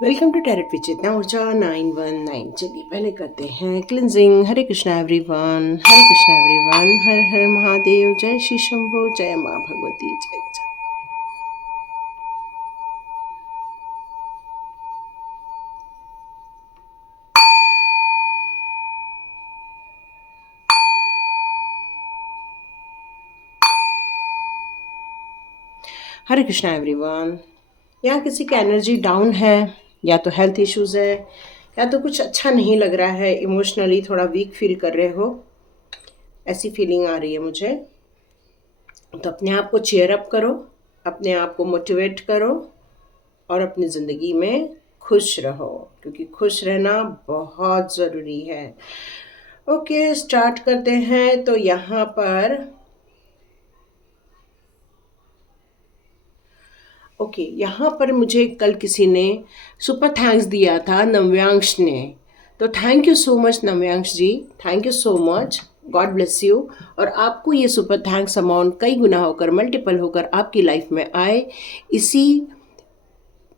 Welcome to tarot with चेतना ऊर्जा 919। चलिए पहले करते हैं क्लिनजिंग। हरे कृष्णा एवरीवन, हरे कृष्णा एवरीवन, हर हर महादेव, जय श्री शंभो, जय माँ भगवती, जय गजा। हरे कृष्णा एवरीवन। यहाँ किसी की एनर्जी डाउन है, या तो हेल्थ इश्यूज है, या तो कुछ अच्छा नहीं लग रहा है, इमोशनली थोड़ा वीक फील कर रहे हो, ऐसी फीलिंग आ रही है मुझे। तो अपने आप को चेयर अप करो, अपने आप को मोटिवेट करो और अपनी ज़िंदगी में खुश रहो, क्योंकि खुश रहना बहुत ज़रूरी है। ओके, स्टार्ट करते हैं। तो यहाँ पर यहाँ पर मुझे कल किसी ने सुपर थैंक्स दिया था, नव्यांश ने। तो thank you so much Navyansh ji, thank you so much, God bless you. और आपको ये सुपर थैंक्स अमाउंट कई गुना होकर, मल्टीपल होकर आपकी लाइफ में आए, इसी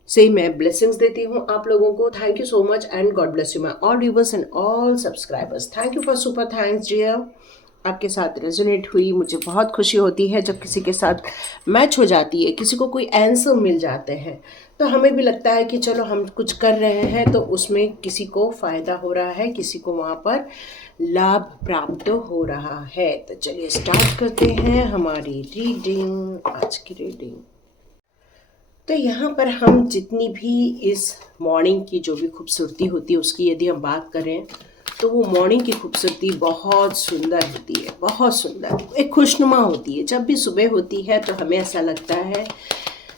से मैं ब्लेसिंग्स देती हूँ आप लोगों को। Thank you so much and God bless you my all viewers and all subscribers. Thank you for super thanks dear. आपके साथ रेजोनेट हुई, मुझे बहुत खुशी होती है जब किसी के साथ मैच हो जाती है, किसी को कोई आंसर मिल जाते हैं, तो हमें भी लगता है कि चलो हम कुछ कर रहे हैं तो उसमें किसी को फ़ायदा हो रहा है, किसी को वहाँ पर लाभ प्राप्त हो रहा है। तो चलिए स्टार्ट करते हैं हमारी रीडिंग, आज की रीडिंग। तो यहाँ पर हम जितनी भी इस मॉर्निंग की जो भी खूबसूरती होती है उसकी यदि हम बात करें, तो वो मॉर्निंग की खूबसूरती बहुत सुंदर होती है, बहुत सुंदर, एक खुशनुमा होती है। जब भी सुबह होती है तो हमें ऐसा लगता है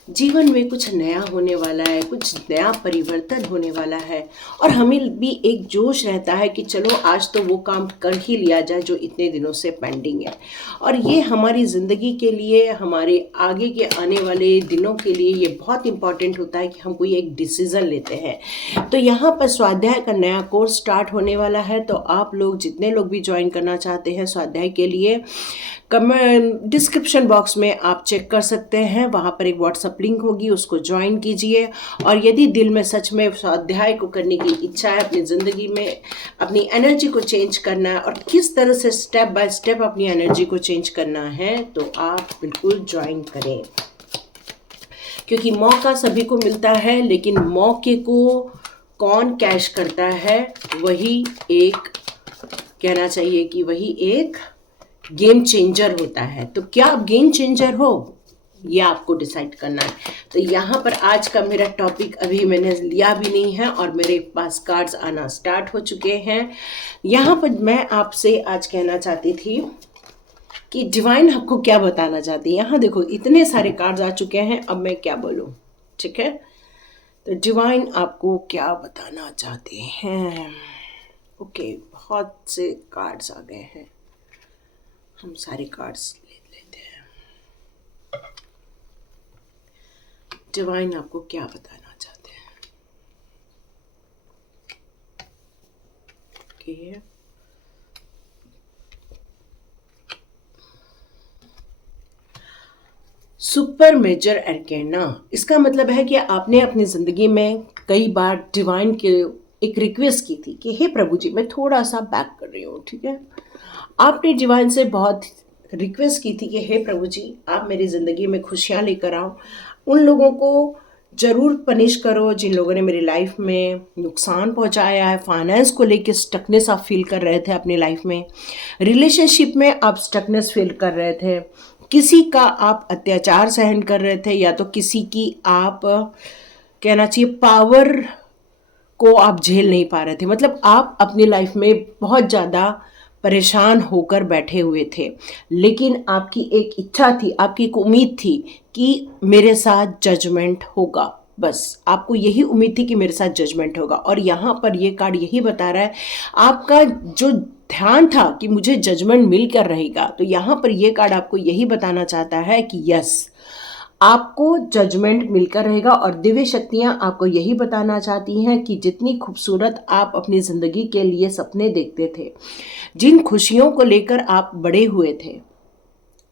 जीवन में कुछ नया होने वाला है, कुछ नया परिवर्तन होने वाला है, और हमें भी एक जोश रहता है कि चलो आज तो वो काम कर ही लिया जाए जो इतने दिनों से पेंडिंग है। और ये हमारी ज़िंदगी के लिए, हमारे आगे के आने वाले दिनों के लिए ये बहुत इम्पॉर्टेंट होता है कि हम कोई एक डिसीज़न लेते हैं। तो यहाँ पर स्वाध्याय का नया कोर्स स्टार्ट होने वाला है, तो आप लोग जितने लोग भी ज्वाइन करना चाहते हैं स्वाध्याय के लिए, डिस्क्रिप्शन बॉक्स में आप चेक कर सकते हैं, वहाँ पर एक व्हाट्सअप लिंक होगी, उसको ज्वाइन कीजिए। और यदि दिल में सच में स्वाध्याय को करने की इच्छा है, अपनी ज़िंदगी में अपनी एनर्जी को चेंज करना है और किस तरह से स्टेप बाय स्टेप अपनी एनर्जी को चेंज करना है, तो आप बिल्कुल ज्वाइन करें, क्योंकि मौका सभी को मिलता है, लेकिन मौके को कौन कैश करता है, वही एक, कहना चाहिए कि वही एक गेम चेंजर होता है। तो क्या आप गेम चेंजर हो, ये आपको डिसाइड करना है। तो यहाँ पर आज का मेरा टॉपिक अभी मैंने लिया भी नहीं है और मेरे पास कार्ड्स आना स्टार्ट हो चुके हैं। यहाँ पर मैं आपसे आज कहना चाहती थी कि डिवाइन आपको क्या बताना चाहती है। यहाँ देखो इतने सारे कार्ड्स आ चुके हैं, अब मैं क्या बोलूँ, ठीक है। तो डिवाइन आपको क्या बताना चाहते हैं। ओके, बहुत से कार्ड्स आ गए हैं, हम सारे कार्ड्स ले लेते हैं। डिवाइन आपको क्या बताना चाहते हैं। ओके, सुपर मेजर एरकेना, इसका मतलब है कि आपने अपनी ज़िंदगी में कई बार डिवाइन के एक रिक्वेस्ट की थी कि हे प्रभु जी मैं थोड़ा सा बैक कर रही हूँ, ठीक है। आपने डिवाइन से बहुत रिक्वेस्ट की थी कि हे प्रभु जी आप मेरी ज़िंदगी में खुशियाँ लेकर आओ, उन लोगों को ज़रूर पनिश करो जिन लोगों ने मेरी लाइफ में नुकसान पहुंचाया है। फाइनेंस को लेके स्टकनेस आप फील कर रहे थे अपनी लाइफ में, रिलेशनशिप में आप स्टकनेस फील कर रहे थे, किसी का आप अत्याचार सहन कर रहे थे, या तो किसी की आप, कहना चाहिए, पावर को आप झेल नहीं पा रहे थे। मतलब आप अपनी लाइफ में बहुत ज़्यादा परेशान होकर बैठे हुए थे, लेकिन आपकी एक इच्छा थी, आपकी एक उम्मीद थी कि मेरे साथ जजमेंट होगा। बस आपको यही उम्मीद थी कि मेरे साथ जजमेंट होगा। और यहाँ पर ये कार्ड यही बता रहा है, आपका जो ध्यान था कि मुझे जजमेंट मिलकर रहेगा, तो यहाँ पर ये कार्ड आपको यही बताना चाहता है कि यस, आपको जजमेंट मिलकर रहेगा। और दिव्य शक्तियाँ आपको यही बताना चाहती हैं कि जितनी खूबसूरत आप अपनी ज़िंदगी के लिए सपने देखते थे, जिन खुशियों को लेकर आप बड़े हुए थे,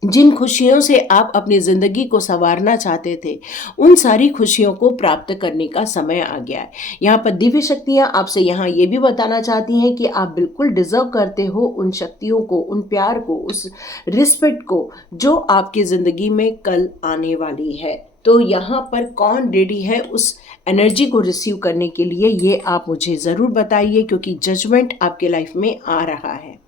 जिन खुशियों से आप अपनी ज़िंदगी को संवारना चाहते थे, उन सारी खुशियों को प्राप्त करने का समय आ गया है। यहाँ पर दिव्य शक्तियाँ आपसे यहाँ ये भी बताना चाहती हैं कि आप बिल्कुल डिज़र्व करते हो उन शक्तियों को, उन प्यार को, उस रिस्पेक्ट को जो आपकी ज़िंदगी में कल आने वाली है। तो यहाँ पर कौन रेडी है उस एनर्जी को रिसीव करने के लिए, ये आप मुझे ज़रूर बताइए, क्योंकि जजमेंट आपके लाइफ में आ रहा है।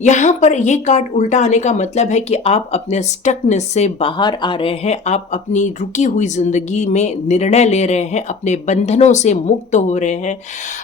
यहाँ पर ये कार्ड उल्टा आने का मतलब है कि आप अपने स्टकनेस से बाहर आ रहे हैं, आप अपनी रुकी हुई ज़िंदगी में निर्णय ले रहे हैं, अपने बंधनों से मुक्त हो रहे हैं।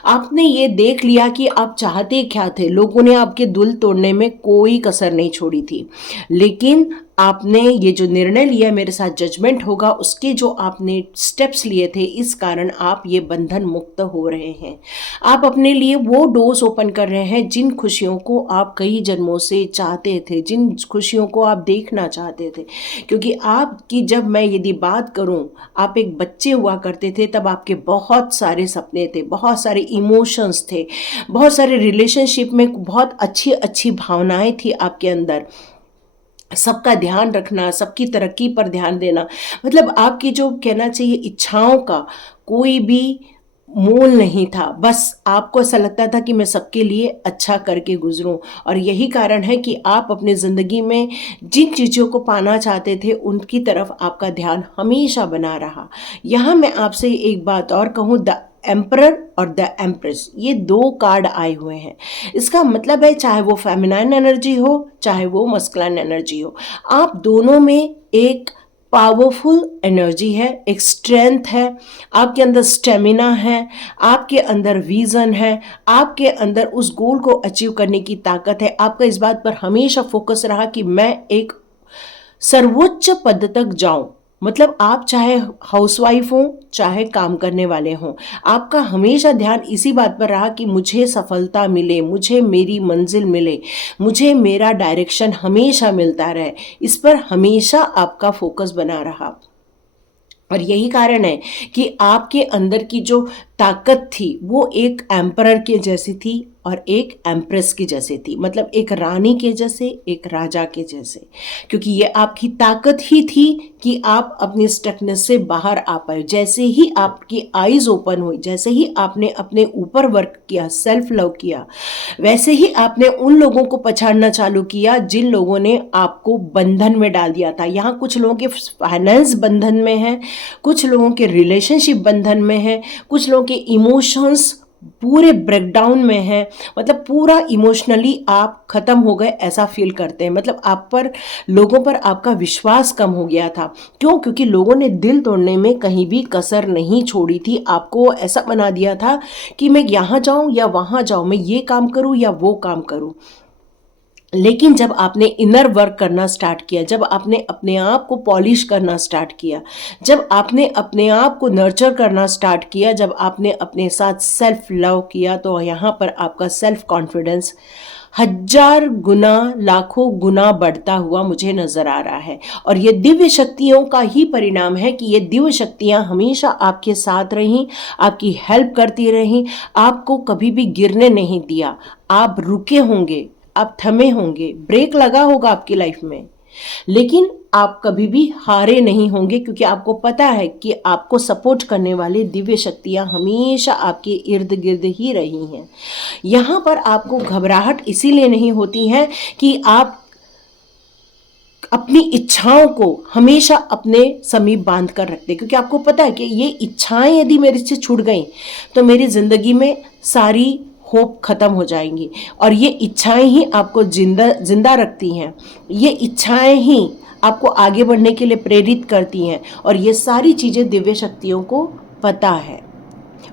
आपने ये देख लिया कि आप चाहते क्या थे। लोगों ने आपके दिल तोड़ने में कोई कसर नहीं छोड़ी थी, लेकिन आपने ये जो निर्णय लिया मेरे साथ जजमेंट होगा, उसके जो आपने स्टेप्स लिए थे, इस कारण आप ये बंधन मुक्त हो रहे हैं। आप अपने लिए वो डोर्स ओपन कर रहे हैं जिन खुशियों को आप कई जन्मों से चाहते थे, जिन खुशियों को आप देखना चाहते थे। क्योंकि आपकी, जब मैं यदि बात करूं, आप एक बच्चे हुआ करते थे, तब आपके बहुत सारे सपने थे, बहुत सारे इमोशंस थे, बहुत सारे रिलेशनशिप में बहुत अच्छी अच्छी भावनाएं थी आपके अंदर। सबका ध्यान रखना, सबकी तरक्की पर ध्यान देना, मतलब आपकी जो कहना चाहिए इच्छाओं का कोई भी मोल नहीं था। बस आपको ऐसा लगता था कि मैं सबके लिए अच्छा करके गुजरूं। और यही कारण है कि आप अपने ज़िंदगी में जिन चीज़ों को पाना चाहते थे, उनकी तरफ आपका ध्यान हमेशा बना रहा। यहाँ मैं आपसे एक बात और कहूँ, द एम्परर और द एम्प्रेस, ये दो कार्ड आए हुए हैं। इसका मतलब है चाहे वो फेमिनाइन एनर्जी हो, चाहे वो मस्कुलाइन एनर्जी हो, आप दोनों में एक पावरफुल एनर्जी है, एक स्ट्रेंथ है, आपके अंदर स्टेमिना है, आपके अंदर विजन है, आपके अंदर उस गोल को अचीव करने की ताकत है। आपका इस बात पर हमेशा फोकस रहा कि मैं एक सर्वोच्च पद तक जाऊं। मतलब आप चाहे हाउसवाइफ हो, चाहे काम करने वाले हों, आपका हमेशा ध्यान इसी बात पर रहा कि मुझे सफलता मिले, मुझे मेरी मंजिल मिले, मुझे मेरा डायरेक्शन हमेशा मिलता रहे। इस पर हमेशा आपका फोकस बना रहा। और यही कारण है कि आपके अंदर की जो ताकत थी वो एक एम्परर के जैसी थी और एक एम्प्रेस की जैसे थी, मतलब एक रानी के जैसे, एक राजा के जैसे। क्योंकि ये आपकी ताकत ही थी कि आप अपनी स्टकनेस से बाहर आ पाए। जैसे ही आपकी आईज ओपन हुई, जैसे ही आपने अपने ऊपर वर्क किया, सेल्फ लव किया, वैसे ही आपने उन लोगों को पछाड़ना चालू किया जिन लोगों ने आपको बंधन में डाल दिया था। यहाँ कुछ लोगों के फाइनेंस बंधन में है, कुछ लोगों के रिलेशनशिप बंधन में है, कुछ लोगों के इमोशंस पूरे ब्रेकडाउन में है। मतलब पूरा इमोशनली आप खत्म हो गए ऐसा फील करते हैं। मतलब आप पर, लोगों पर आपका विश्वास कम हो गया था। क्यों? क्योंकि लोगों ने दिल तोड़ने में कहीं भी कसर नहीं छोड़ी थी। आपको ऐसा बना दिया था कि मैं यहाँ जाऊँ या वहाँ जाऊँ, मैं ये काम करूँ या वो काम करूँ। लेकिन जब आपने इनर वर्क करना स्टार्ट किया, जब आपने अपने आप को पॉलिश करना स्टार्ट किया, जब आपने अपने आप को नर्चर करना स्टार्ट किया, जब आपने अपने साथ सेल्फ लव किया, तो यहाँ पर आपका सेल्फ कॉन्फिडेंस 1000 गुना, लाखों गुना बढ़ता हुआ मुझे नजर आ रहा है। और ये दिव्य शक्तियों का ही परिणाम है कि ये दिव्य शक्तियाँ हमेशा आपके साथ रहीं, आपकी हेल्प करती रहीं, आपको कभी भी गिरने नहीं दिया। आप रुके होंगे, आप थमे होंगे, ब्रेक लगा होगा आपकी लाइफ में, लेकिन आप कभी भी हारे नहीं होंगे, क्योंकि आपको पता है कि आपको सपोर्ट करने वाले दिव्य शक्तियां हमेशा आपके इर्द गिर्द ही रही हैं। यहाँ पर आपको घबराहट इसीलिए नहीं होती है कि आप अपनी इच्छाओं को हमेशा अपने समीप बांध कर रखते, क्योंकि आपको पता है कि ये इच्छाएं यदि मेरे से छूट गई तो मेरी जिंदगी में सारी होप खत्म हो जाएंगी। और ये इच्छाएं ही आपको जिंदा रखती हैं, ये इच्छाएं ही आपको आगे बढ़ने के लिए प्रेरित करती हैं। और ये सारी चीज़ें दिव्य शक्तियों को पता है,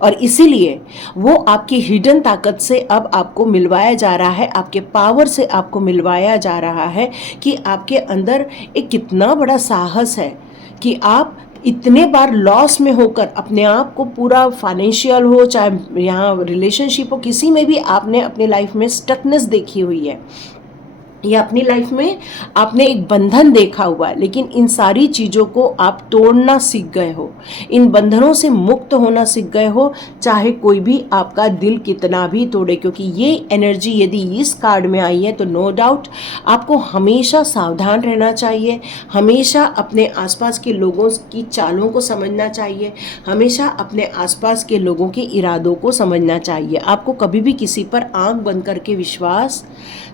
और इसीलिए वो आपकी हिडन ताकत से अब आपको मिलवाया जा रहा है, आपके पावर से आपको मिलवाया जा रहा है कि आपके अंदर एक कितना बड़ा साहस है कि आप इतने बार लॉस में होकर अपने आप को, पूरा फाइनेंशियल हो चाहे यहाँ रिलेशनशिप हो, किसी में भी आपने अपने लाइफ में स्टकनेस देखी हुई है। या अपनी लाइफ में आपने एक बंधन देखा हुआ है, लेकिन इन सारी चीज़ों को आप तोड़ना सीख गए हो, इन बंधनों से मुक्त होना सीख गए हो, चाहे कोई भी आपका दिल कितना भी तोड़े। क्योंकि ये एनर्जी यदि इस कार्ड में आई है तो नो डाउट आपको हमेशा सावधान रहना चाहिए, हमेशा अपने आसपास के लोगों की चालों को समझना चाहिए, हमेशा अपने आसपास के लोगों के इरादों को समझना चाहिए। आपको कभी भी किसी पर आंख बंद करके विश्वास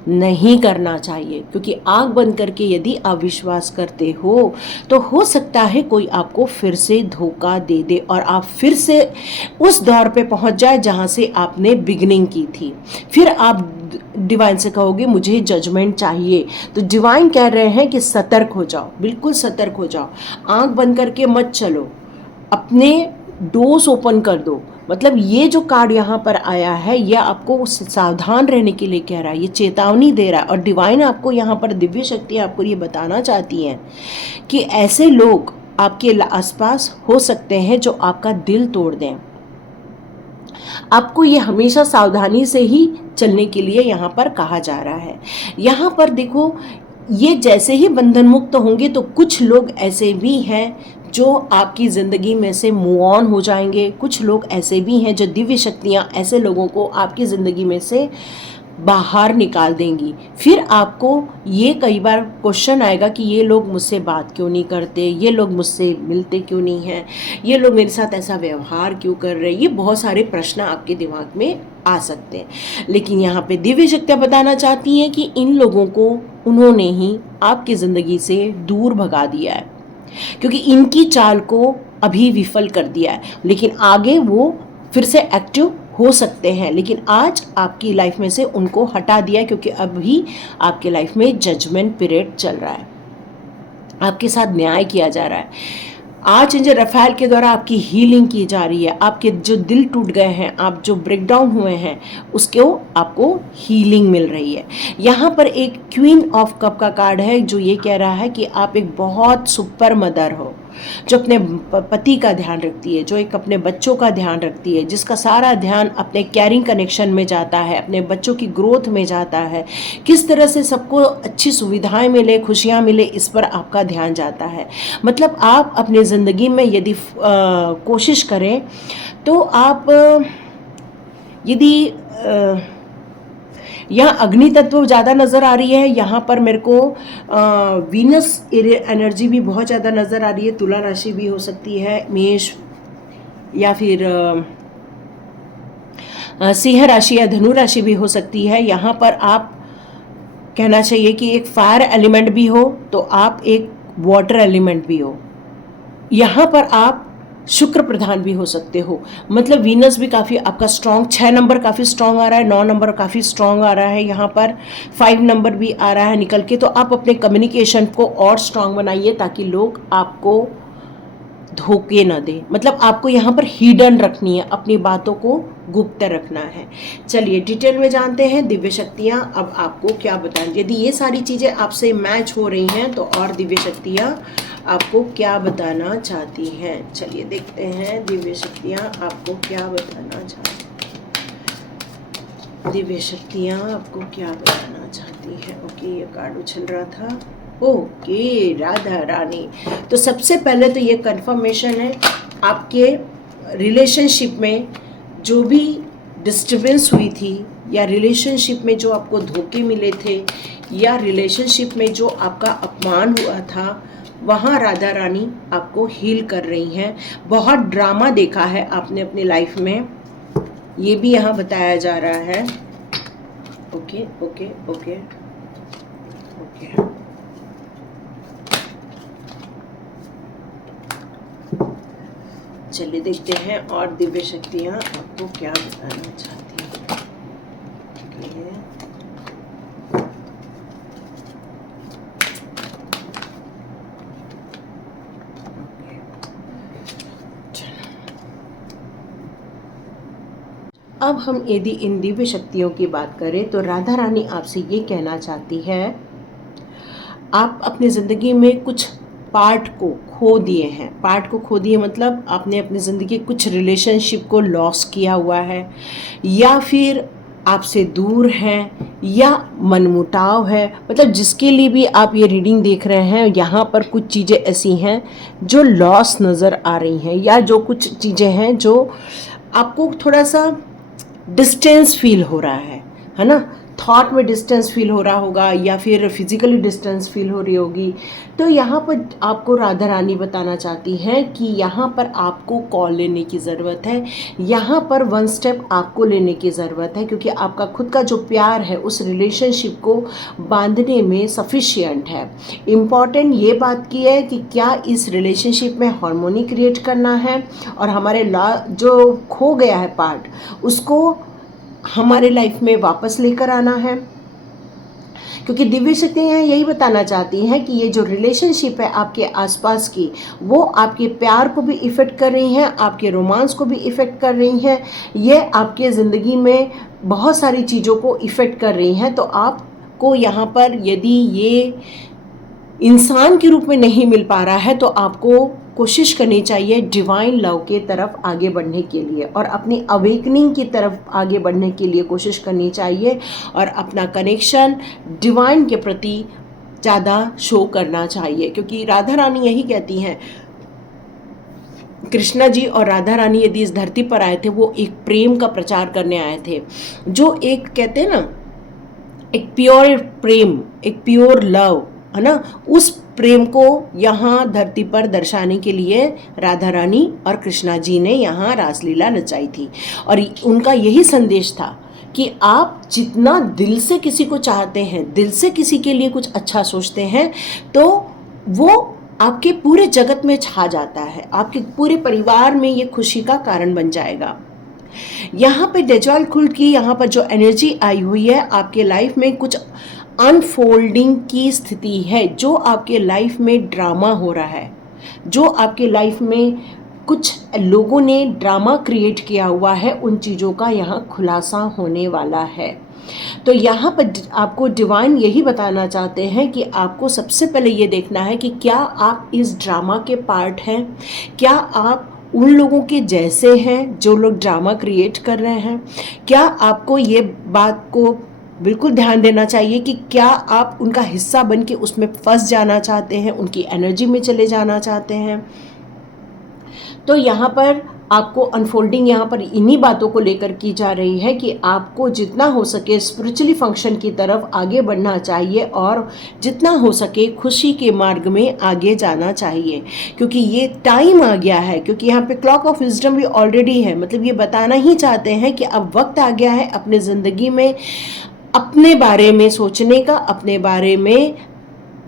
नहीं करना चाहिए, क्योंकि आंख बंद करके यदि आप विश्वास करते हो तो हो सकता है कोई आपको फिर से धोखा दे दे और आप फिर से उस दौर पे पहुंच जाए जहां से आपने बिगिनिंग की थी। फिर आप डिवाइन से कहोगे मुझे जजमेंट चाहिए, तो डिवाइन कह रहे हैं कि सतर्क हो जाओ, बिल्कुल सतर्क हो जाओ, आंख बंद करके मत चलो, अपने डोर्स ओपन कर दो। मतलब ये जो कार्ड यहाँ पर आया है ये आपको सावधान रहने के लिए कह रहा है, ये चेतावनी दे रहा है। और डिवाइन आपको यहाँ पर दिव्य शक्ति आपको ये बताना चाहती हैं कि ऐसे लोग आपके आसपास हो सकते हैं जो आपका दिल तोड़ दें। आपको ये हमेशा सावधानी से ही चलने के लिए यहाँ पर कहा जा रहा है। यहाँ पर देखो, ये जैसे ही बंधन मुक्त होंगे तो कुछ लोग ऐसे भी हैं जो आपकी ज़िंदगी में से मूव ऑन हो जाएंगे। कुछ लोग ऐसे भी हैं जो दिव्य शक्तियाँ ऐसे लोगों को आपकी ज़िंदगी में से बाहर निकाल देंगी। फिर आपको ये कई बार क्वेश्चन आएगा कि ये लोग मुझसे बात क्यों नहीं करते, ये लोग मुझसे मिलते क्यों नहीं हैं, ये लोग मेरे साथ ऐसा व्यवहार क्यों कर रहे हैं। ये बहुत सारे प्रश्न आपके दिमाग में आ सकते हैं। लेकिन यहाँ पे दिव्य शक्तियाँ बताना चाहती हैं कि इन लोगों को उन्होंने ही आपकी ज़िंदगी से दूर भगा दिया है, क्योंकि इनकी चाल को अभी विफल कर दिया है। लेकिन आगे वो फिर से एक्टिव हो सकते हैं, लेकिन आज आपकी लाइफ में से उनको हटा दिया, क्योंकि अभी आपके लाइफ में जजमेंट पीरियड चल रहा है, आपके साथ न्याय किया जा रहा है। आज एंजल रफाएल के द्वारा आपकी हीलिंग की जा रही है। आपके जो दिल टूट गए हैं, आप जो ब्रेकडाउन हुए हैं, उसको आपको हीलिंग मिल रही है। यहाँ पर एक क्वीन ऑफ कप का कार्ड है जो ये कह रहा है कि आप एक बहुत सुपर मदर हो, जो अपने पति का ध्यान रखती है, जो एक अपने बच्चों का ध्यान रखती है, जिसका सारा ध्यान अपने कैरिंग कनेक्शन में जाता है, अपने बच्चों की ग्रोथ में जाता है, किस तरह से सबको अच्छी सुविधाएं मिले, खुशियां मिले, इस पर आपका ध्यान जाता है। मतलब आप अपनी ज़िंदगी में यदि कोशिश करें तो आप यदि यहाँ अग्नि तत्व ज़्यादा नज़र आ रही है। यहाँ पर मेरे को वीनस एनर्जी भी बहुत ज़्यादा नज़र आ रही है। तुला राशि भी हो सकती है, मेष या फिर सिंह राशि या धनु राशि भी हो सकती है। यहाँ पर आप कहना चाहिए कि एक फायर एलिमेंट भी हो तो आप एक वाटर एलिमेंट भी हो। यहाँ पर आप शुक्र प्रधान भी हो सकते हो। मतलब वीनस भी काफ़ी आपका स्ट्रॉन्ग, 6 नंबर काफ़ी स्ट्रॉन्ग आ रहा है, 9 नंबर काफ़ी स्ट्रॉन्ग आ रहा है, यहाँ पर 5 नंबर भी आ रहा है निकल के। तो आप अपने कम्युनिकेशन को और स्ट्रॉन्ग बनाइए ताकि लोग आपको धोखे न दे। मतलब आपको यहाँ पर हिडन रखनी है, अपनी बातों को गुप्त रखना है। चलिए डिटेल में जानते हैं दिव्य शक्तियाँ अब आपको क्या बताएं। यदि ये सारी चीज़ें आपसे मैच हो रही हैं तो और दिव्य शक्तियाँ आपको क्या बताना चाहती हैं। चलिए देखते हैं दिव्य शक्तियाँ आपको क्या बताना चाहती हैं। दिव्य शक्तियाँ आपको क्या बताना चाहती हैं। ओके, ये कार्ड उछल रहा था। ओके, राधा रानी। तो सबसे पहले तो ये कंफर्मेशन है, आपके रिलेशनशिप में जो भी डिस्टर्बेंस हुई थी या रिलेशनशिप में जो आपको धोखे मिले थे या रिलेशनशिप में जो आपका अपमान हुआ था, वहाँ राधा रानी आपको हील कर रही हैं। बहुत ड्रामा देखा है आपने अपनी लाइफ में, ये भी यहाँ बताया जा रहा है। ओके ओके ओके ओके, चलिए देखते हैं और दिव्य शक्तियाँ आपको क्या बताना चाहती हैं। अब हम यदि इन दिव्य शक्तियों की बात करें तो राधा रानी आपसे ये कहना चाहती है, आप अपनी ज़िंदगी में कुछ पार्ट को खो दिए हैं। पार्ट को खो दिए मतलब आपने अपनी ज़िंदगी कुछ रिलेशनशिप को लॉस किया हुआ है, या फिर आपसे दूर हैं या मनमुटाव है, मतलब जिसके लिए भी आप ये रीडिंग देख रहे हैं, यहाँ पर कुछ चीज़ें ऐसी हैं जो लॉस नज़र आ रही हैं, या जो कुछ चीज़ें हैं जो आपको थोड़ा सा डिस्टेंस फील हो रहा है ना, थॉट में डिस्टेंस फील हो रहा होगा या फिर फिजिकली डिस्टेंस फील हो रही होगी। तो यहाँ पर आपको राधा रानी बताना चाहती हैं कि यहाँ पर आपको कॉल लेने की ज़रूरत है, यहाँ पर वन स्टेप आपको लेने की ज़रूरत है, क्योंकि आपका खुद का जो प्यार है उस रिलेशनशिप को बांधने में सफिशिएंट है। इम्पॉर्टेंट ये बात की है कि क्या इस रिलेशनशिप में हार्मोनी क्रिएट करना है और हमारे जो खो गया है पार्ट उसको हमारे लाइफ में वापस लेकर आना है, क्योंकि दिव्य शक्तियाँ यही बताना चाहती हैं कि ये जो रिलेशनशिप है आपके आसपास की, वो आपके प्यार को भी इफ़ेक्ट कर रही हैं, आपके रोमांस को भी इफ़ेक्ट कर रही हैं, ये आपके ज़िंदगी में बहुत सारी चीज़ों को इफ़ेक्ट कर रही हैं। तो आपको यहाँ पर यदि ये इंसान के रूप में नहीं मिल पा रहा है तो आपको कोशिश करनी चाहिए डिवाइन लव के तरफ आगे बढ़ने के लिए और अपनी अवेकनिंग की तरफ आगे बढ़ने के लिए कोशिश करनी चाहिए और अपना कनेक्शन डिवाइन के प्रति ज़्यादा शो करना चाहिए, क्योंकि राधा रानी यही कहती हैं, कृष्णा जी और राधा रानी यदि इस धरती पर आए थे वो एक प्रेम का प्रचार करने आए थे, जो एक कहते हैं ना एक प्योर प्रेम, एक प्योर लव है ना, उस प्रेम को यहाँ धरती पर दर्शाने के लिए राधा रानी और कृष्णा जी ने यहाँ रासलीला रचाई थी। और उनका यही संदेश था कि आप जितना दिल से किसी को चाहते हैं, दिल से किसी के लिए कुछ अच्छा सोचते हैं, तो वो आपके पूरे जगत में छा जाता है, आपके पूरे परिवार में ये खुशी का कारण बन जाएगा। यहाँ पे डेजॉल खुल्ड की यहाँ पर जो एनर्जी आई हुई है, आपके लाइफ में कुछ अनफोल्डिंग की स्थिति है, जो आपके लाइफ में ड्रामा हो रहा है, जो आपके लाइफ में कुछ लोगों ने ड्रामा क्रिएट किया हुआ है, उन चीज़ों का यहाँ खुलासा होने वाला है। तो यहाँ पर आपको डिवाइन यही बताना चाहते हैं कि आपको सबसे पहले ये देखना है कि क्या आप इस ड्रामा के पार्ट हैं, क्या आप उन लोगों के जैसे हैं जो लोग ड्रामा क्रिएट कर रहे हैं। क्या आपको ये बात को बिल्कुल ध्यान देना चाहिए कि क्या आप उनका हिस्सा बन के उसमें फंस जाना चाहते हैं, उनकी एनर्जी में चले जाना चाहते हैं। तो यहाँ पर आपको अनफोल्डिंग यहाँ पर इन्हीं बातों को लेकर की जा रही है कि आपको जितना हो सके स्पिरिचुअली फंक्शन की तरफ आगे बढ़ना चाहिए और जितना हो सके खुशी के मार्ग में आगे जाना चाहिए, क्योंकि ये टाइम आ गया है। क्योंकि यहाँ पे क्लॉक ऑफ विजडम भी ऑलरेडी है, मतलब ये बताना ही चाहते हैं कि अब वक्त आ गया है अपने ज़िंदगी में अपने बारे में सोचने का, अपने बारे में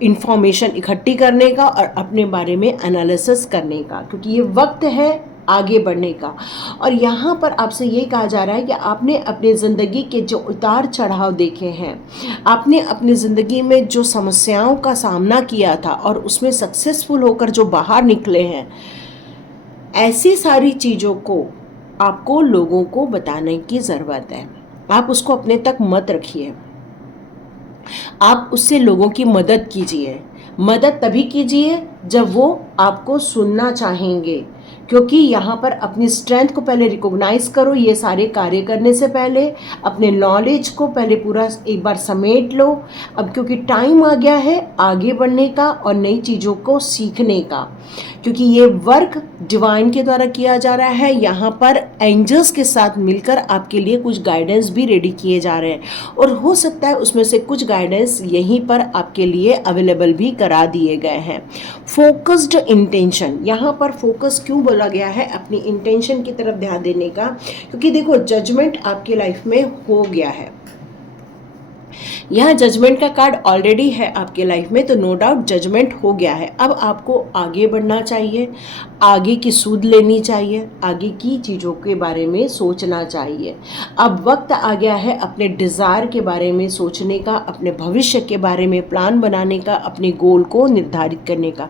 इंफॉर्मेशन इकट्ठी करने का और अपने बारे में एनालिसिस करने का, क्योंकि ये वक्त है आगे बढ़ने का। और यहाँ पर आपसे ये कहा जा रहा है कि आपने अपनी ज़िंदगी के जो उतार चढ़ाव देखे हैं, आपने अपनी ज़िंदगी में जो समस्याओं का सामना किया था और उसमें सक्सेसफुल होकर जो बाहर निकले हैं, ऐसी सारी चीज़ों को आपको लोगों को बताने की ज़रूरत है। आप उसको अपने तक मत रखिए, आप उससे लोगों की मदद कीजिए। मदद तभी कीजिए जब वो आपको सुनना चाहेंगे, क्योंकि यहाँ पर अपनी स्ट्रेंथ को पहले रिकॉग्नाइज करो। ये सारे कार्य करने से पहले अपने नॉलेज को पहले पूरा एक बार समेट लो। अब क्योंकि टाइम आ गया है आगे बढ़ने का और नई चीज़ों को सीखने का, क्योंकि ये वर्क डिवाइन के द्वारा किया जा रहा है। यहाँ पर एंजल्स के साथ मिलकर आपके लिए कुछ गाइडेंस भी रेडी किए जा रहे हैं और हो सकता है उसमें से कुछ गाइडेंस यहीं पर आपके लिए अवेलेबल भी करा दिए गए हैं। फोकस्ड इंटेंशन, यहाँ पर फोकस क्यों बोला गया है? अपनी इंटेंशन की तरफ ध्यान देने का, क्योंकि देखो जजमेंट आपके लाइफ में हो गया है। यहाँ जजमेंट का कार्ड ऑलरेडी है आपके लाइफ में, तो नो डाउट जजमेंट हो गया है। अब आपको आगे बढ़ना चाहिए, आगे की सूध लेनी चाहिए, आगे की चीज़ों के बारे में सोचना चाहिए। अब वक्त आ गया है अपने डिज़ायर के बारे में सोचने का, अपने भविष्य के बारे में प्लान बनाने का, अपने गोल को निर्धारित करने का।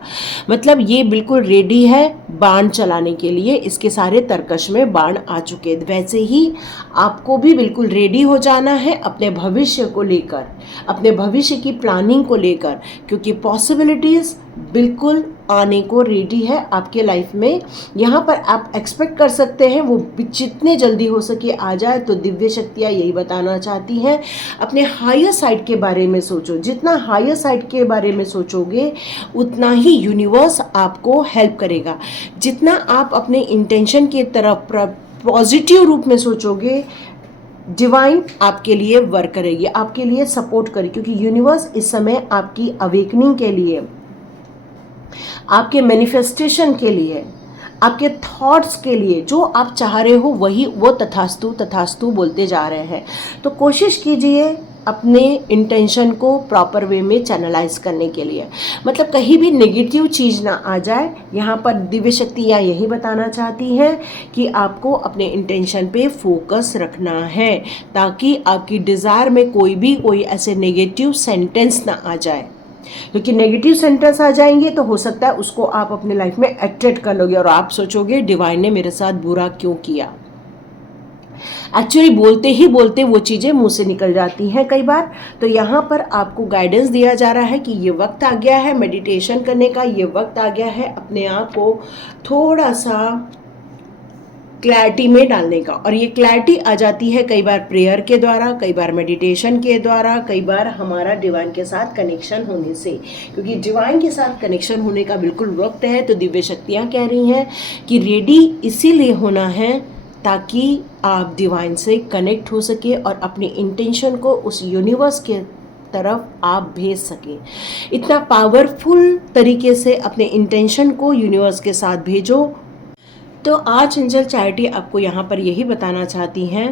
मतलब ये बिल्कुल रेडी है बाण चलाने के लिए, इसके सारे तरकश में बाण आ चुके। वैसे ही आपको भी बिल्कुल रेडी हो जाना है अपने भविष्य को लेकर, अपने भविष्य की प्लानिंग को लेकर, क्योंकि पॉसिबिलिटीज़ बिल्कुल आने को रेडी है आपके लाइफ में। यहाँ पर आप एक्सपेक्ट कर सकते हैं वो जितने जल्दी हो सके आ जाए। तो दिव्य शक्तियाँ यही बताना चाहती हैं, अपने हायर साइड के बारे में सोचो। जितना हायर साइड के बारे में सोचोगे उतना ही यूनिवर्स आपको हेल्प करेगा। जितना आप अपने इंटेंशन की तरफ पॉजिटिव रूप में सोचोगे, डिवाइन आपके लिए वर्क करेगी, आपके लिए सपोर्ट करेगी। क्योंकि यूनिवर्स इस समय आपकी अवेकनिंग के लिए, आपके मैनिफेस्टेशन के लिए, आपके थॉट्स के लिए, जो आप चाह रहे हो वही वो तथास्तु तथास्तु बोलते जा रहे हैं। तो कोशिश कीजिए अपने इंटेंशन को प्रॉपर वे में चैनलाइज करने के लिए, मतलब कहीं भी नेगेटिव चीज़ ना आ जाए। यहाँ पर दिव्य शक्तियाँ यही बताना चाहती हैं कि आपको अपने इंटेंशन पे फोकस रखना है, ताकि आपकी डिज़ायर में कोई ऐसे नेगेटिव सेंटेंस ना आ जाए। क्योंकि नेगेटिव सेंटेंस आ जाएंगे तो हो सकता है उसको आप अपने लाइफ में अट्रैक्ट कर लोगे और आप सोचोगे डिवाइन ने मेरे साथ बुरा क्यों किया। एक्चुअली बोलते ही बोलते वो चीज़ें मुंह से निकल जाती हैं कई बार। तो यहाँ पर आपको गाइडेंस दिया जा रहा है कि ये वक्त आ गया है मेडिटेशन करने का, ये वक्त आ गया है अपने आप को थोड़ा सा क्लैरिटी में डालने का। और ये क्लैरिटी आ जाती है कई बार प्रेयर के द्वारा, कई बार मेडिटेशन के द्वारा, कई बार हमारा डिवाइन के साथ कनेक्शन होने से। क्योंकि डिवाइन के साथ कनेक्शन होने का बिल्कुल वक्त है। तो दिव्य शक्तियाँ कह रही हैं कि रेडी इसीलिए होना है ताकि आप डिवाइन से कनेक्ट हो सके और अपनी इंटेंशन को उस यूनिवर्स के तरफ आप भेज सके। इतना पावरफुल तरीके से अपने इंटेंशन को यूनिवर्स के साथ भेजो। तो आज एंजल चैरिटी आपको यहाँ पर यही बताना चाहती हैं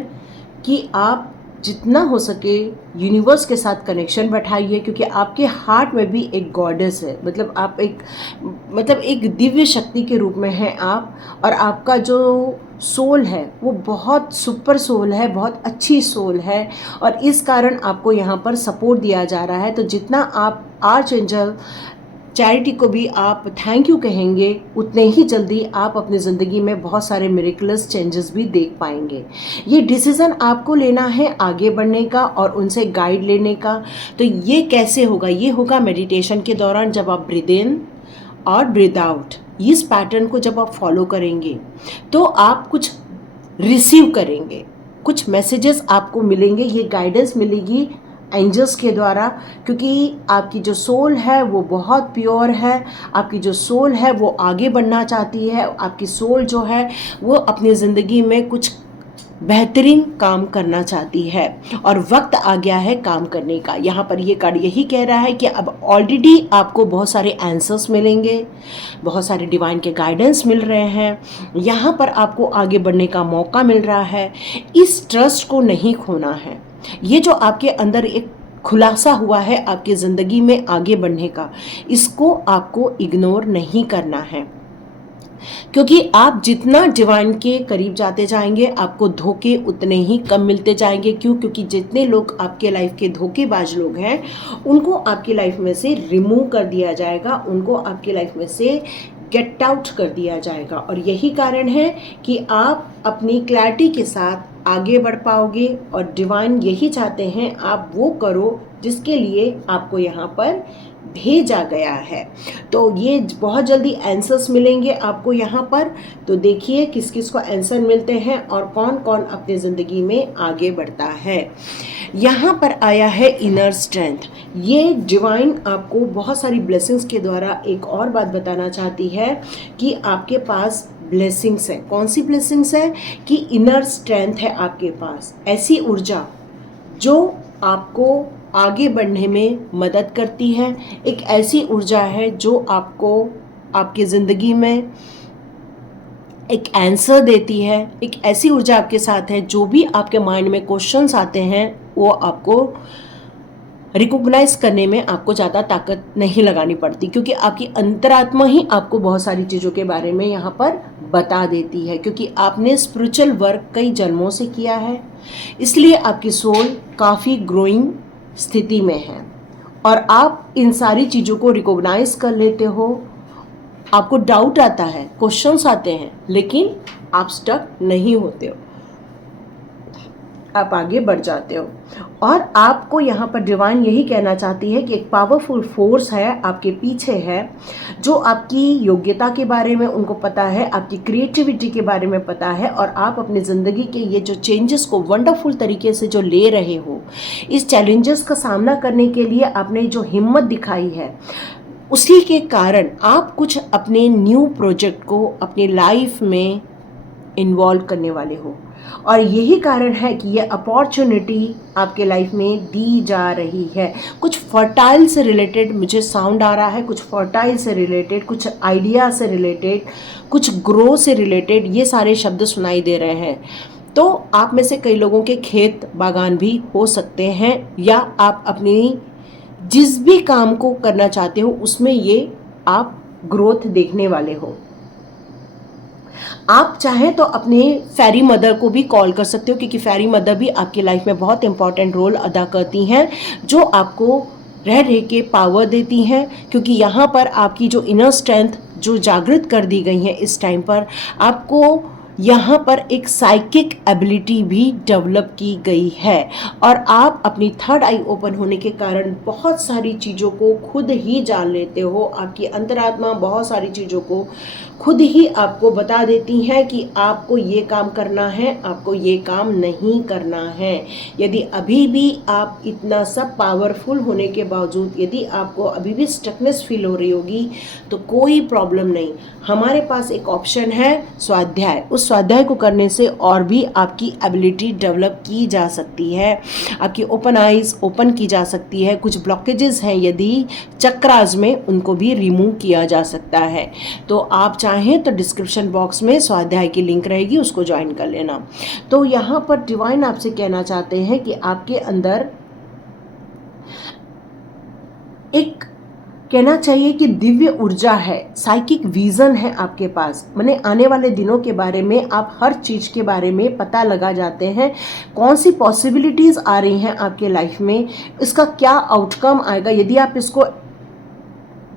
कि आप जितना हो सके यूनिवर्स के साथ कनेक्शन बैठाइए। क्योंकि आपके हार्ट में भी एक गॉडेस है, मतलब आप एक दिव्य शक्ति के रूप में हैं आप। और आपका जो सोल है वो बहुत सुपर सोल है, बहुत अच्छी सोल है। और इस कारण आपको यहाँ पर सपोर्ट दिया जा रहा है। तो जितना आप आर्च एंजल चैरिटी को भी आप थैंक यू कहेंगे, उतने ही जल्दी आप अपनी ज़िंदगी में बहुत सारे मिरेकलस चेंजेस भी देख पाएंगे। ये डिसीज़न आपको लेना है आगे बढ़ने का और उनसे गाइड लेने का। तो ये कैसे होगा? ये होगा मेडिटेशन के दौरान, जब आप ब्रीद इन और ब्रीद आउट, इस पैटर्न को जब आप फॉलो करेंगे तो आप कुछ रिसीव करेंगे, कुछ मैसेजेस आपको मिलेंगे, ये गाइडेंस मिलेगी एंजल्स के द्वारा। क्योंकि आपकी जो सोल है वो बहुत प्योर है, आपकी जो सोल है वो आगे बढ़ना चाहती है, आपकी सोल जो है वो अपनी ज़िंदगी में कुछ बेहतरीन काम करना चाहती है और वक्त आ गया है काम करने का। यहाँ पर ये कार्ड यही कह रहा है कि अब ऑलरेडी आपको बहुत सारे आंसर्स मिलेंगे, बहुत सारे डिवाइन के गाइडेंस मिल रहे हैं। यहाँ पर आपको आगे बढ़ने का मौका मिल रहा है। इस ट्रस्ट को नहीं खोना है। ये जो आपके अंदर एक खुलासा हुआ है आपकी ज़िंदगी में आगे बढ़ने का, इसको आपको इग्नोर नहीं करना है। क्योंकि आप जितना डिवाइन के करीब जाते जाएंगे आपको धोखे उतने ही कम मिलते जाएंगे। क्यों? क्योंकि जितने लोग आपके लाइफ के धोखेबाज लोग हैं उनको आपकी लाइफ में से रिमूव कर दिया जाएगा, उनको आपकी लाइफ में से गेट आउट कर दिया जाएगा। और यही कारण है कि आप अपनी क्लैरिटी के साथ आगे बढ़ पाओगे। और डिवाइन यही चाहते हैं आप वो करो जिसके लिए आपको यहाँ पर भेजा गया है। तो ये बहुत जल्दी आंसर्स मिलेंगे आपको यहाँ पर। तो देखिए किस किस को आंसर मिलते हैं और कौन कौन अपनी ज़िंदगी में आगे बढ़ता है। यहाँ पर आया है इनर स्ट्रेंथ। ये डिवाइन आपको बहुत सारी ब्लेसिंग्स के द्वारा एक और बात बताना चाहती है कि आपके पास ब्लेसिंग्स है। कौन सी ब्लेसिंग्स है? कि इनर स्ट्रेंथ है आपके पास, ऐसी ऊर्जा जो आपको आगे बढ़ने में मदद करती है। एक ऐसी ऊर्जा है जो आपको आपकी ज़िंदगी में एक आंसर देती है। एक ऐसी ऊर्जा आपके साथ है जो भी आपके माइंड में क्वेश्चंस आते हैं वो आपको रिकॉग्नाइज करने में आपको ज़्यादा ताकत नहीं लगानी पड़ती। क्योंकि आपकी अंतरात्मा ही आपको बहुत सारी चीज़ों के बारे में यहाँ पर बता देती है। क्योंकि आपने स्पिरिचुअल वर्क कई जन्मों से किया है, इसलिए आपकी सोल काफ़ी ग्रोइंग स्थिति में है और आप इन सारी चीज़ों को रिकॉग्नाइज कर लेते हो। आपको डाउट आता है, क्वेश्चंस आते हैं, लेकिन आप स्टक नहीं होते हो। आप आगे बढ़ जाते हो। और आपको यहाँ पर डिवाइन यही कहना चाहती है कि एक पावरफुल फोर्स है आपके पीछे है, जो आपकी योग्यता के बारे में उनको पता है, आपकी क्रिएटिविटी के बारे में पता है, और आप अपनी ज़िंदगी के ये जो चेंजेस को वंडरफुल तरीके से जो ले रहे हो, इस चैलेंजेस का सामना करने के लिए आपने जो हिम्मत दिखाई है, उसी के कारण आप कुछ अपने न्यू प्रोजेक्ट को अपनी लाइफ में इन्वॉल्व करने वाले हो। और यही कारण है कि ये अपॉर्चुनिटी आपके लाइफ में दी जा रही है। कुछ फर्टाइल से रिलेटेड मुझे साउंड आ रहा है, कुछ फर्टाइल से रिलेटेड, कुछ आइडिया से रिलेटेड, कुछ ग्रो से रिलेटेड, ये सारे शब्द सुनाई दे रहे हैं। तो आप में से कई लोगों के खेत बागान भी हो सकते हैं, या आप अपनी जिस भी काम को करना चाहते हो उसमें ये आप ग्रोथ देखने वाले हो। आप चाहें तो अपने फेरी मदर को भी कॉल कर सकते हो, क्योंकि फेरी मदर भी आपकी लाइफ में बहुत इंपॉर्टेंट रोल अदा करती हैं, जो आपको रह रह के पावर देती हैं। क्योंकि यहाँ पर आपकी जो इनर स्ट्रेंथ जो जागृत कर दी गई है इस टाइम पर, आपको यहाँ पर एक साइकिक एबिलिटी भी डेवलप की गई है, और आप अपनी थर्ड आई ओपन होने के कारण बहुत सारी चीज़ों को खुद ही जान लेते हो। आपकी अंतरात्मा बहुत सारी चीज़ों को खुद ही आपको बता देती है कि आपको ये काम करना है, आपको ये काम नहीं करना है। यदि अभी भी आप इतना सब पावरफुल होने के बावजूद यदि आपको अभी भी स्टकनेस फील हो रही होगी, तो कोई प्रॉब्लम नहीं, हमारे पास एक ऑप्शन है स्वाध्याय। उस स्वाध्याय को करने से और भी आपकी एबिलिटी डेवलप की जा सकती है, आपकी ओपन आइज ओपन की जा सकती है। कुछ ब्लॉकेजेस हैं यदि चक्रास में, उनको भी रिमूव किया जा सकता है। तो आप चाहें तो डिस्क्रिप्शन बॉक्स में स्वाध्याय की लिंक रहेगी, उसको ज्वाइन कर लेना। तो यहाँ पर डिवाइन आपसे कहना चाहते हैं कि आपके अंदर एक कहना चाहिए कि दिव्य ऊर्जा है, साइकिक विजन है आपके पास। माने आने वाले दिनों के बारे में आप हर चीज़ के बारे में पता लगा जाते हैं, कौन सी पॉसिबिलिटीज़ आ रही हैं आपके लाइफ में, इसका क्या आउटकम आएगा। यदि आप इसको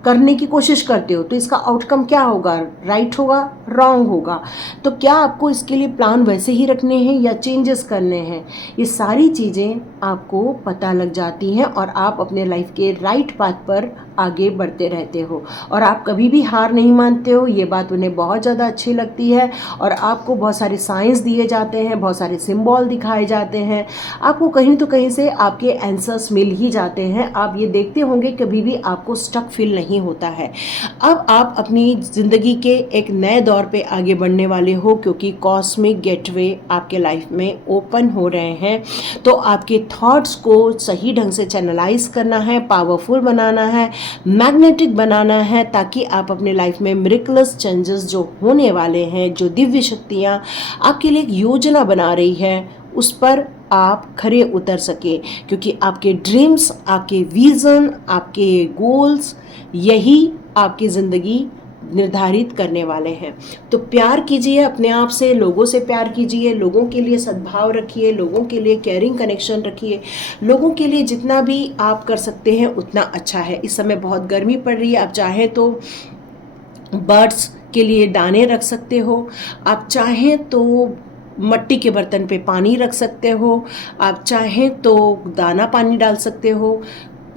करने की कोशिश करते हो तो इसका आउटकम क्या होगा, राइट होगा, रॉन्ग होगा। तो क्या आपको इसके लिए प्लान वैसे ही रखने हैं या चेंजेस करने हैं, ये सारी चीज़ें आपको पता लग जाती हैं, और आप अपने लाइफ के राइट पाथ पर आगे बढ़ते रहते हो। और आप कभी भी हार नहीं मानते हो, ये बात उन्हें बहुत ज़्यादा अच्छी लगती है। और आपको बहुत सारे साइंस दिए जाते हैं, बहुत सारे सिंबल दिखाए जाते हैं, आपको कहीं तो कहीं से आपके आंसर्स मिल ही जाते हैं। आप ये देखते होंगे कभी भी आपको स्टक फील नहीं होता है। अब आप अपनी ज़िंदगी के एक नए दौर पे आगे बढ़ने वाले हो, क्योंकि कॉस्मिक गेटवे आपके लाइफ में ओपन हो रहे हैं। तो आपके थॉट्स को सही ढंग से चैनलाइज करना है, पावरफुल बनाना है, मैग्नेटिक बनाना है, ताकि आप अपने लाइफ में मिरेकलस चेंजेस जो होने वाले हैं, जो दिव्य शक्तियाँ आपके लिए एक योजना बना रही है, उस पर आप खरे उतर सके। क्योंकि आपके ड्रीम्स, आपके विज़न, आपके गोल्स, यही आपकी ज़िंदगी निर्धारित करने वाले हैं। तो प्यार कीजिए अपने आप से, लोगों से प्यार कीजिए, लोगों के लिए सद्भाव रखिए, लोगों के लिए केयरिंग कनेक्शन रखिए, लोगों के लिए जितना भी आप कर सकते हैं उतना अच्छा है। इस समय बहुत गर्मी पड़ रही है, आप चाहें तो बर्ड्स के लिए दाने रख सकते हो, आप चाहें तो मिट्टी के बर्तन पे पानी रख सकते हो, आप चाहें तो दाना पानी डाल सकते हो।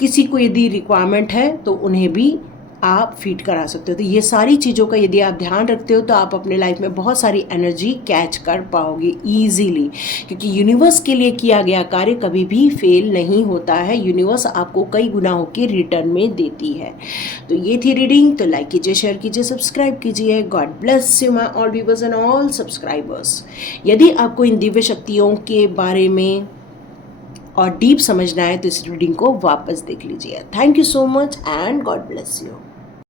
किसी को यदि रिक्वायरमेंट है तो उन्हें भी आप फीड करा सकते हो। तो ये सारी चीज़ों का यदि आप ध्यान रखते हो तो आप अपने लाइफ में बहुत सारी एनर्जी कैच कर पाओगे ईजीली, क्योंकि यूनिवर्स के लिए किया गया कार्य कभी भी फेल नहीं होता है। यूनिवर्स आपको कई गुनाहों के रिटर्न में देती है। तो ये थी रीडिंग। तो लाइक कीजिए, शेयर कीजिए, सब्सक्राइब कीजिए। God bless you my all viewers and all subscribers. यदि आपको इन दिव्य शक्तियों के बारे में और डीप समझना है तो इस रीडिंग को वापस देख लीजिए। Thank you so much and God bless you.